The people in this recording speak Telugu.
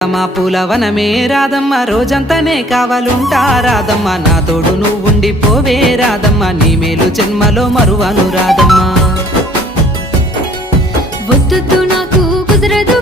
మా పూలవనమే రాధమ్మ రోజంతానే కావాలుంటా రాధమ్మ నా తోడు నువ్వుండి పోవే రాధమ్మ నీ మేలు జన్మలో మరువను రాధమ్మ వద్దు నాకు కుదరదు